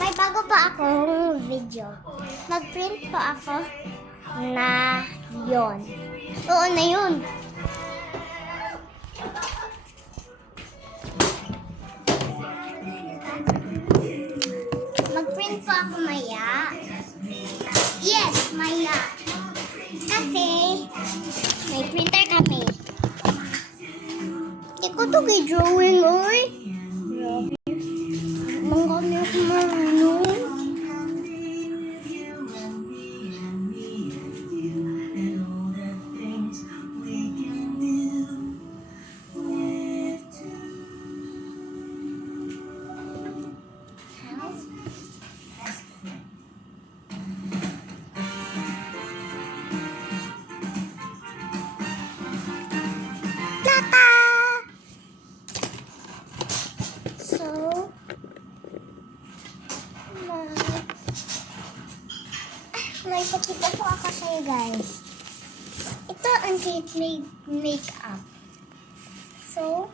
May bago pa akong video. Mag-print pa ako na yon. Oo, na yun. Mag-print pa ako maya. Yes, maya. Kasi may printer kami. Ikaw to kay drawing, oy. Mangkami ako marunong. May pakita po ako sa'yo, guys. Ito ang cake makeup. So,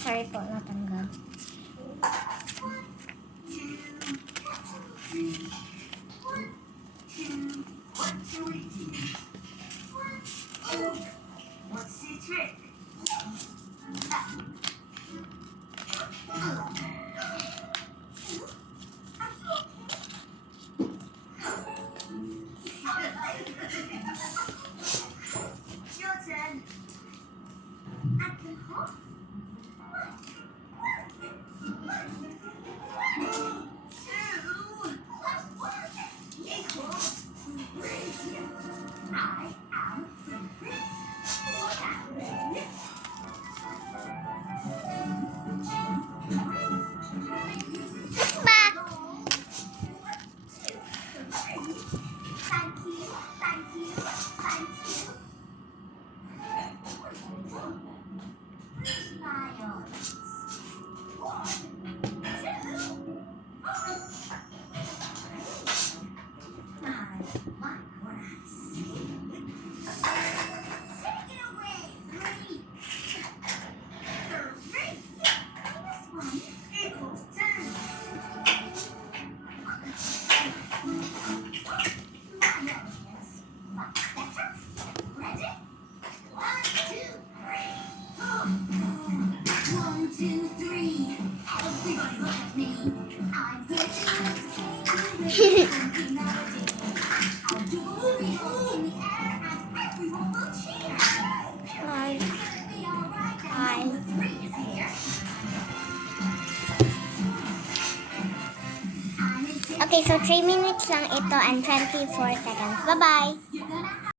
sorry po, natanggal. What's the trick? Your turn. I can hop. Back! Okay, so 3 minutes lang ito and 24 seconds. Bye-bye!